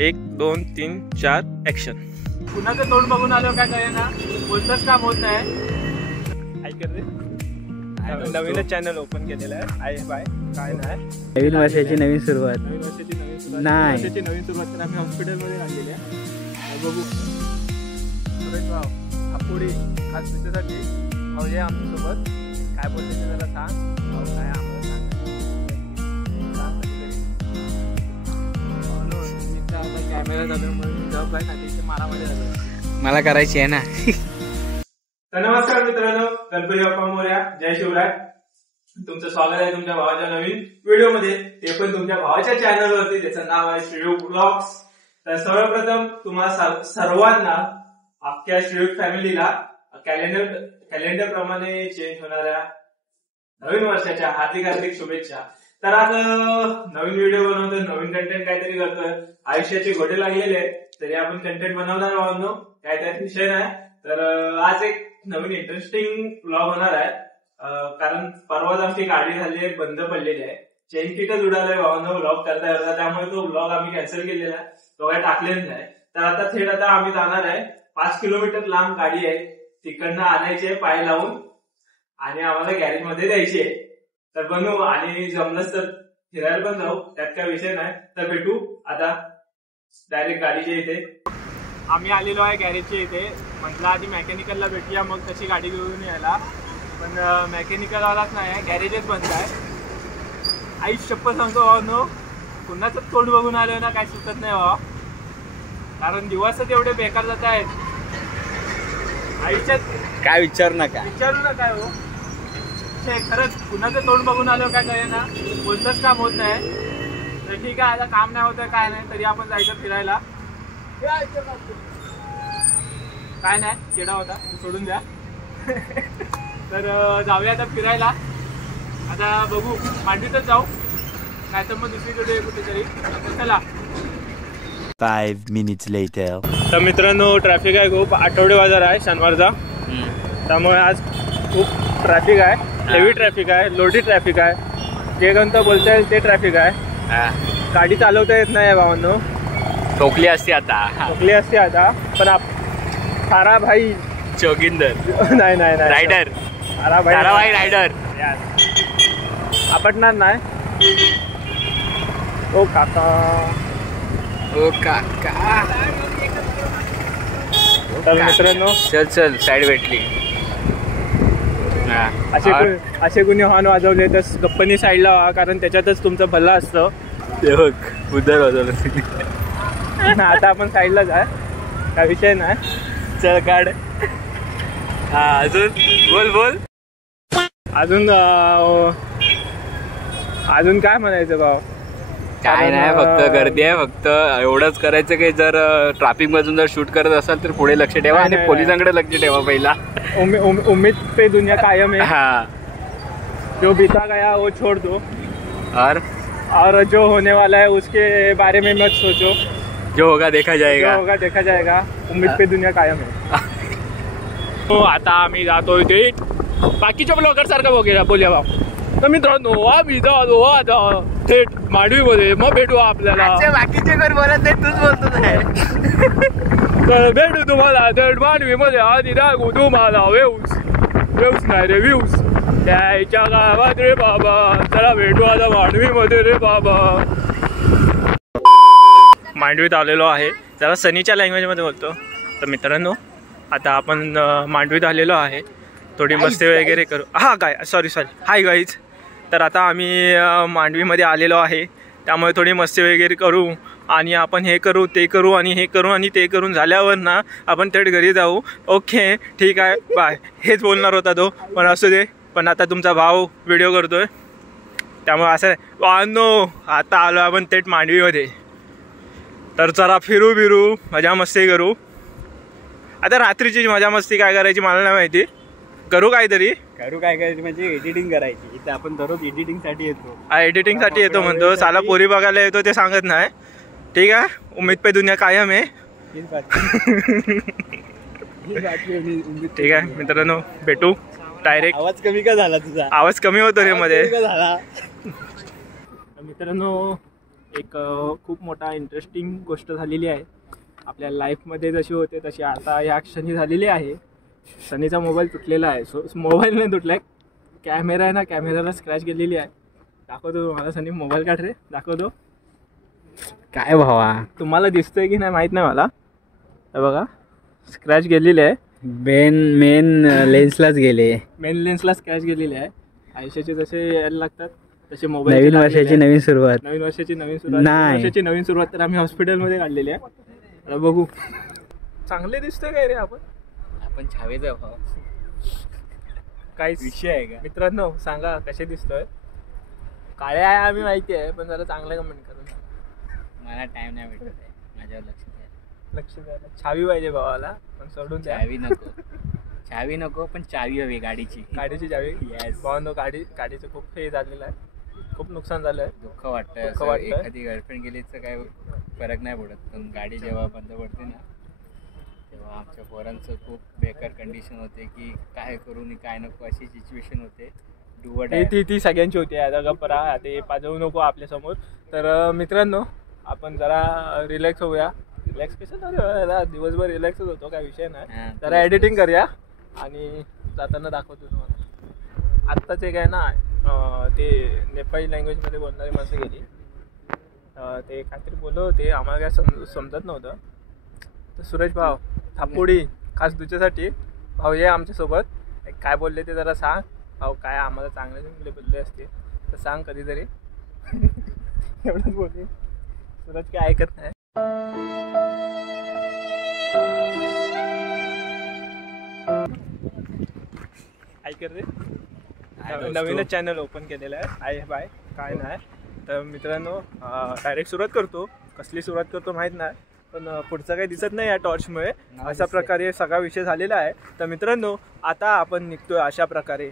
1 2 3 4 action. कुणाचं तोंड बघून आलो काय कळेना, बोलतच काम होत नाही. ऐकत रे, नवीनच चॅनल ओपन केलेलं आहे. बाय काय नाही, नवीन वर्षाची नवीन सुरुवात. नवीन वर्षाची नवीन सुरुवात नाही. वर्षाची नवीन सुरुवात तर आम्ही हॉस्पिटलमध्ये आलेले आहे. बघू सुरेश भाऊ आपुडी खास त्याच्यासाठी भाऊजे आमच्यासोबत. काय बोलते ते जरा सांग. भाऊ काय आम्हाला सांग कॅमेरा झालं म्हणून जॉब काय सांगितलं मारामध्ये झालं. मला करायची आहे ना. तर नमस्कार मित्रांनो, गणपती बाप्पा मोरया, जय शिवराय. तुमचं स्वागत आहे तुमच्या भावाच्या नवीन व्हिडिओमध्ये, ते पण तुमच्या भावाच्या चॅनलवरती, ज्याचं नाव आहे श्रीयुग ब्लॉग्स. तर सर्वप्रथम तुम्हाला सर्वांना अख्ख्या श्रीयुग फॅमिलीला कॅलेंडर प्रमाणे चेंज होणाऱ्या नवीन वर्षाच्या हार्दिक हार्दिक शुभेच्छा. तर आज नवीन व्हिडिओ बनवतोय, नवीन कंटेंट काहीतरी करतोय. आयुष्याचे घोडे लागलेले तरी आपण कंटेंट बनवणार आहोत, काय त्यात विषय नाही. तर आज एक नवीन इंटरेस्टिंग ब्लॉग होणार आहे, कारण परवाच आमची गाडी झाली आहे, बंद पडलेली आहे. चेन किटच उडालाय भावांनो ब्लॉग करता करता, त्यामुळे तो ब्लॉग आम्ही कॅन्सल केलेला आहे, तो काय टाकलेला नाही. तर आता थेट आता आम्ही जाणार आहे. 5 किलोमीटर लांब गाडी आहे, तिकडनं आणायची आहे पाय लावून आणि आम्हाला गॅरेज मध्ये द्यायची आहे. तर बनवू आणि जमलंच तर फिरायला पण जाऊ, त्यात काय विषय नाही. तर भेटू आता डायरेक्ट गाडीच्या इथे. आम्ही आलेलो आहे गॅरेजच्या इथे. म्हटलं आधी मेकॅनिकलला भेटूया, मग तशी गाडी घेऊन यायला. पण मेकॅनिकलवालाच नाही आहे, गॅरेजच बंद आहे. आई शप्पथ सांगतो भावांनो, कुणाचं तोंड बघून आलो ना काय सुचत नाही भावा, कारण दिवसच एवढे बेकार जात आहेत आयुष्यात. काय विचारू नका काय हो, खरंच कुणाचं तोंड बघून आलो काय कळेना, बोलतच काम होत नाही. तर ठीक आहे, आता काम नाही होतं काय नाही, तरी आपण जायचं फिरायला. काय नाही, किडा होता सोडून द्या. तर जाऊया आता फिरायला. आता बघू मांडवीतच जाऊ, नाही तर मग दुसरीकडे कुठेतरी. चला. 5 minutes later. तर मित्रांनो, ट्रॅफिक आहे खूप. आठवडे बाजार आहे शनिवारचा, त्यामुळे आज खूप ट्रॅफिक आहे. हेवी ट्रॅफिक आहे, लोडी ट्रॅफिक आहे, जे कोणतं बोलता येईल ते ट्रॅफिक आहे. गाडी चालवता येत नाही भावांनो. ठोकली असते आता, पण सारा भाई जोगिंदर नाही रायडर, सारा भाई रायडर आपटणार नाही. ओ काका. तर मित्रांनो, चल साईड भेटली. असे कुणी हॉर्न वाजवले तर गप्पनी साईडला व्हा, कारण त्याच्यातच तुमचं भलं असतं. ते बघ उदर वाजवलं. आता आपण साईडलाच आहे, काय विषय नाही. चल काढ. अजून बोल. अजून काय म्हणायचं भाऊ? काय नाही, फक्त गर्दी आहे. फक्त एवढंच करायचं की जर ट्रॅफिक मधून जर शूट करत असाल तर पुढे लक्ष ठेवा आणि पोलिसांकडे लक्ष ठेवा पहिला. उम्मीद पे दुनिया कायम है. हाँ, जो बीता गया वो छोड़ दो, और जो होने वाला है उसके बारे में मत सोचो. जो होगा देखा जाएगा. उम्मीद पे दुनिया कायम है. हो, आता आम्ही जातोय ते बाकीच्या ब्लॉगर सारखं बोलूया भाऊ. तर मित्रांनो, आम्ही जातो आता थेट मांडवीमध्ये. मग भेटू आपल्याला. बाकीचे कोण बोलत नाही, तूच बोलतो. तर भेटू तुम्हाला थेट मांडवीमध्ये. आधी दाखवू तुम्हाला व्ह्यूज नाही रे, व्ह्यूज त्याच्या गावात रे बाबा. चला भेटू आता मांडवीमध्ये रे बाबा. मांडवीत आलेलो आहे, जरा सनीच्या लँग्वेजमध्ये बोलतो. तर मित्रांनो, आता आपण मांडवीत आलेलो आहे. थोडी मस्ती वगैरे करू. काय सॉरी हाय गाईज. तर आता आम्ही मांडवीमध्ये आलेलो आहे, त्यामुळे थोडी मस्ती वगैरे करू आणि आपण हे करू ते करू आणि हे करू आणि ते करून झाल्यावर ना आपण थेट घरी जाऊ. ओके ठीक आहे, बाय. हेच बोलणार होता तो, पण असू दे. पण आता तुमचा भाऊ व्हिडिओ करतोय, त्यामुळे असं आता आलो आपण थेट मांडवीमध्ये. तर जरा फिरू मजा मस्ती करू. आता रात्रीची मजा मस्ती काय करायची मला नाही माहिती. करू काय करायची म्हणजे एडिटिंग करायची. इथे आपण दररोज एडिटिंगसाठी येतो. एडिटिंगसाठी येतो म्हणतो, साला पोरी बघायला येतो ते सांगत नाही. ठीक आहे, उम्मीद पे दुनिया कायम आहे. ठीक आहे मित्रांनो, भेटू डायरेक्ट. आवाज कमी का झाला तुझा? आवाज कमी होतो रे मध्ये. झाला मित्रांनो, एक खूप मोठा इंटरेस्टिंग गोष्ट झालेली आहे आपल्या लाईफमध्ये. जशी होते तशी आता या क्षणी झालेली आहे. सनीचा मोबाईल तुटलेला आहे. मोबाईल नाही तुटला आहे, कॅमेरा आहे ना, कॅमेऱ्याला स्क्रॅच गेलेली आहे. दाखवतो तुम्हाला. सनी मोबाईल काढ रे, दाखवतो. काय भावा, तुम्हाला दिसतंय की नाही माहीत नाही मला. हे बघा स्क्रॅच गेलेली आहे. मेन लेन्सलाच गेले. मेन लेन्सला स्क्रॅच गेलेली आहे. आयुष्याचे जसे यायला लागतात तसे मोबाईल. नवीन वर्षाची नवीन सुरुवात. नवीन वर्षाची नवीन सुरुवात. वर्षाची नवीन सुरुवात तर आम्ही हॉस्पिटलमध्ये काढलेली आहे. आता बघू. चांगले दिसतोय काय रे आपण छावेचा भाव. काहीच विषय आहे का मित्रांनो? सांगा कसे दिसतोय. काळे आहे आम्ही माहिती आहे, पण जरा चांगलं कमेंट करून. मला टाइम नाही भेटत आहे माझ्यावर लक्ष द्यायला. छावी पाहिजे भावाला, पण सोडून द्या. चावी नको पण चावी हवी गाडीची चावी. भावांनो गाडीचं खूप हे झालेलं आहे. खूप नुकसान झालं आहे. दुःख वाटतं. एखादी गर्लफ्रेंड गेली तर काय फरक नाही पडत, पण गाडी जेव्हा बंद पडते ना तेव्हा आमच्या पोरांचं खूप बेकार कंडिशन होते की काय करू आणि काय नको अशी सिच्युएशन होते. ती सगळ्यांची होती. आता गप्प राहा, ते पाजवू नको आपल्यासमोर. तर मित्रांनो आपण जरा रिलॅक्स होऊया. रिलॅक्स कसं झालं, दिवसभर रिलॅक्सच होतो, काय विषय नाही. जरा एडिटिंग करूया आणि जाताना दाखवतो तुम्हाला. आत्ताच एक आहे ना ते नेपाळी लँग्वेजमध्ये बोलणारी माणसं गेली. ते काहीतरी बोलत होते, आम्हाला काय समजत नव्हतं. तर सुरेश भाऊ थापुडी खास तुझ्यासाठी भाऊ ये आमच्यासोबत. काय बोलले ते जरा सांग भाऊ. काय आम्हाला चांगले चांगले बोलले असते तर सांग कधीतरी. एवढंच बोलले. सुरज काय ऐकत नाही. ऐकत रे. नवीनच चॅनल ओपन केलेलं आहे बाय काय नाही. तर मित्रांनो डायरेक्ट सुरुवात करतो. कसली सुरुवात करतो माहीत नाही, पण पुढचं काही दिसत नाही या टॉर्चमुळे. अशा प्रकारे सगळा विषय झालेला आहे. तर मित्रांनो आता आपण निघतोय अशा प्रकारे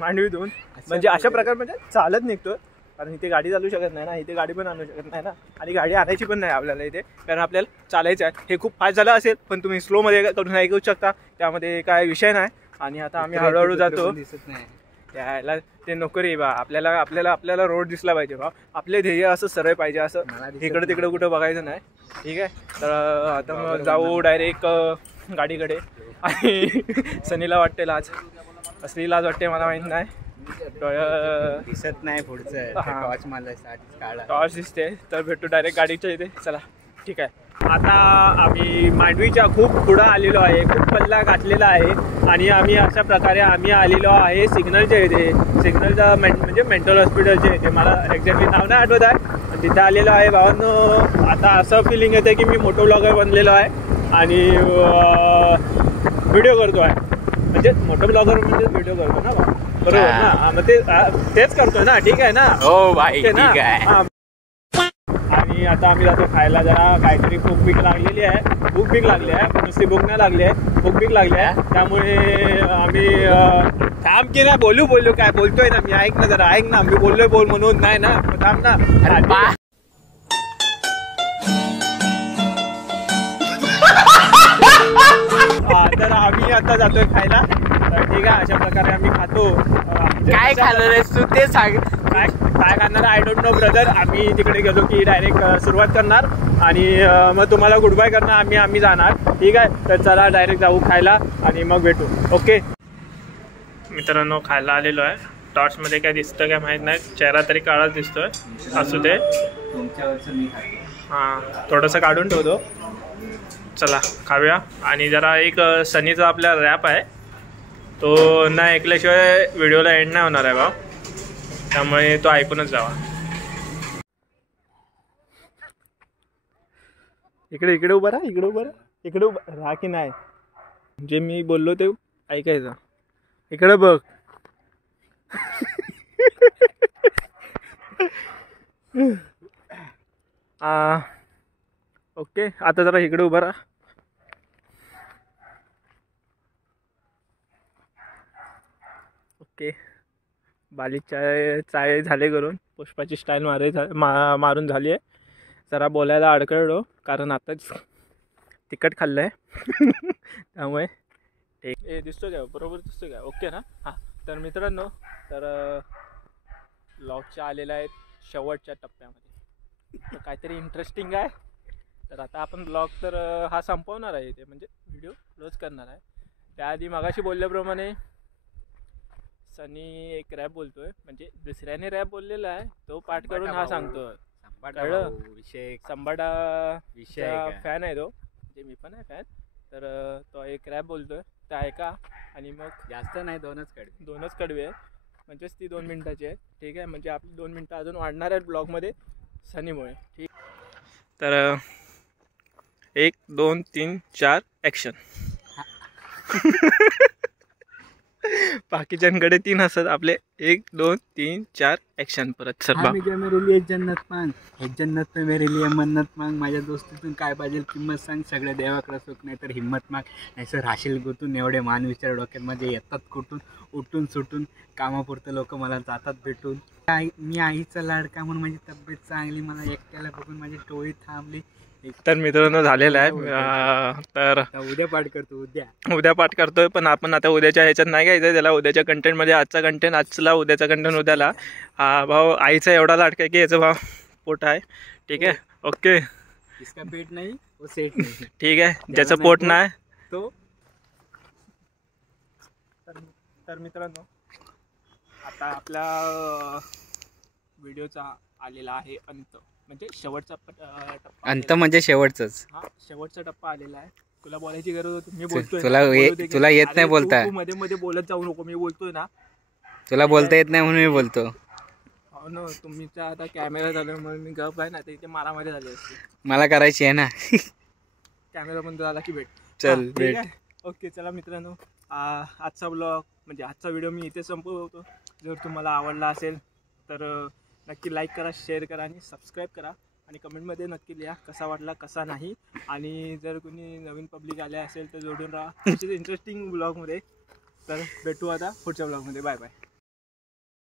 मांडवीतून. म्हणजे अशा प्रकारे म्हणजे चालत निघतोय, कारण इथे गाडी चालू शकत नाही ना, इथे गाडी पण आणू शकत नाही ना, आणि गाडी आणायची पण नाही आपल्याला इथे, कारण आपल्याला चालायचं आहे. हे खूप फास्ट झालं असेल, पण तुम्ही स्लोमध्ये करून ऐकू शकता, त्यामध्ये काय विषय नाही. आणि आता आम्ही हळूहळू जातो. दिसत नाही त्याला ते नको रे बा. आपल्याला रोड दिसला पाहिजे बा. आपले ध्येय असं सरळ पाहिजे, असं इकडं तिकडं कुठं बघायचं नाही. ठीक आहे. तर आता मग जाऊ डायरेक्ट गाडीकडे. आणि सनीला वाटते लाज, असली लाज वाटते मला माहीत नाही. दिसत नाही पुढचं. टॉर्च दिसते तर भेटू डायरेक्ट गाडीच्या इथे. चला ठीक आहे. आता आम्ही मांडवीच्या खूप पुढं आलेलो आहे, खूप पल्ला गाठलेला आहे. आणि आम्ही अशा प्रकारे आलेलो आहे सिग्नलच्या इथे. सिग्नलचा म्हणजे मेंटल हॉस्पिटलच्या इथे. मला एक्झॅक्टली नाव नाही आठवत आहे. तिथे आलेलो आहे भावांनो. आता असं फिलिंग येतं की मी मोठो ब्लॉगर बनलेलो आहे आणि व्हिडिओ करतो आहे. म्हणजे मोठो ब्लॉगर म्हणजे व्हिडिओ करतो ना, बरोबर ना. मग तेच करतोय ना. ठीक आहे ना. हो भाई ठीक आहे. आणि आता आम्ही जातो खायला. जरा काहीतरी भूक बीक लागलेली आहे. लागली आहे, नुसती भूक नाही लागली आहे, भूक लागली आहे. त्यामुळे आम्ही थांब की ना बोलू काय बोलतोय ना मी. ऐक ना जरा, ऐक ना. मी बोल म्हणून नाही ना. थांब ना. तर आम्ही आता जातोय खायला. ठीक आहे. अशा प्रकारे आम्ही खातो. काय खाणार आहेस तू ते सांग. काय खाणार आय डोंट नो ब्रदर. आम्ही तिकडे गेलो की डायरेक्ट सुरुवात करणार आणि मग तुम्हाला गुड बाय करणार. आम्ही जाणार. ठीक आहे. तर चला डायरेक्ट जाऊ खायला आणि मग भेटू. ओके मित्रांनो, खायला आलेलो आहे. टॉर्चमध्ये काय दिसतं काय माहीत नाही. चेहरा तरी काळाच दिसतोय. असू दे. हां थोडंसं काढून ठेवतो. चला खाऊया. आणि जरा एक सनीचा आपला रॅप आहे, तो न ऐकल्याशिवाय व्हिडिओला एंड नाही होणार आहे बा. त्यामुळे तो ऐकूनच जावा. इकडे उभं राहा. इकडे उभं राहा की नाही. जे मी बोललो ते ऐकायचं. इकडे बघ. ओके. आता जरा इकडे उभं राहा. ओके. बाली चाय झाले करून. पुष्पाची स्टाईल मारून झाली आहे. जरा बोलायला अडकळलो कारण आताच तिखट खाल्लं आहे. त्यामुळे ठीक दिसतो काय, बरोबर दिसतो काय. ओके ना. हां तर मित्रांनो, तर ब्लॉगच्या आलेल्या आहेत शेवटच्या टप्प्यामध्ये. तर काहीतरी इंटरेस्टिंग आहे. तर आता आपण ब्लॉग तर हा संपवणार आहे ते, म्हणजे व्हिडिओ क्लोज करणार आहे. त्याआधी मगाशी बोलल्याप्रमाणे सनी एक रॅप बोलतोय, म्हणजे दुसऱ्याने रॅप बोललेला आहे, तो पाठ करून हा सांगतोय. कळलं? विषय संबाडा विषय फॅन आहे तो, म्हणजे मी पण आहे फॅन. तर तो एक रॅप बोलतोय, ते ऐका. आणि मग जास्त नाही, 2च कडवे आहे, म्हणजेच ती 2 मिनिटाची आहे. ठीक आहे, म्हणजे आपली 2 मिनिटं अजून वाढणार आहेत ब्लॉगमध्ये सनीमुळे. ठीक. तर 1 2 3 4 ॲक्शन. बाकीच्यांकडे 3 असतात, आपले 1 2 3 4 ॲक्शन. परत सर बा मेरे लिए जन्नत मांग, एक जन्नत पे मेरे लिए मन्नत मांग, माझ्या दोस्तीतून काय पाहिजे किंमत सांग, सगळ्या देवाकडे सुख नाही तर हिंमत माग, नाही सर राशील गुतून, एवढे मान विचार डोक्यात माझे येतात कुठून, उठून सुटून, कामापुरतं लोक मला जातात भेटून, मी आईचा लाडका म्हणून माझी तब्येत चांगली, मला एकट्याला बघून माझी टोळी थांबली. तर मित्रांनो झालेलं आहे. तर उद्या पाठ करतो, उद्या पाठ करतोय, पण आपण आता उद्याच्या ह्याच्यात नाही घ्यायचं त्याला. उद्याच्या कंटेंटमध्ये आजचा कंटेंट आजला, उद्याचा कंटेंट उद्याला. हा भाऊ आईचा एवढा लाडका आहे की याचा भाव पोट आहे. ठीक आहे, ओके. इसका पेट नाही वो सेट नाही. ठीक आहे, ज्याचं पोट नाही तो. तर मित्रांनो आता आपल्या व्हिडिओचा आलेला आहे अंत, म्हणजे शेवटचा टप्पा. अंत म्हणजे शेवटचंच. हा, शेवटचा टप्पा आलेला आहे. तुला बोलायची गरज होती, मी बोलतोय. तुला येत नाही बोलता. मध्ये मध्ये बोलत जाऊ नको, मी बोलतोय ना. तुला बोलता येत नाही म्हणून मी बोलतो. हो ना, तुमचा आता कॅमेरा झाला म्हणून मी गप आहे ना, तर इथे मारामारी झाली असते. मला करायची आहे ना. कॅमेरा बंद झाला की भेट. चल भेट. ओके, चला मित्रांनो, आजचा ब्लॉग म्हणजे आजचा व्हिडिओ मी इथे संपवतो. जर तुम्हाला आवडला असेल तर नक्की लाईक करा, शेअर करा आणि सबस्क्राईब करा. आणि कमेंटमध्ये नक्की लिहा कसा वाटला कसा नाही. आणि जर कोणी नवीन पब्लिक आले असेल तर जोडून राहा इंटरेस्टिंग ब्लॉगमध्ये. तर भेटू आता पुढच्या ब्लॉगमध्ये. Bye bye.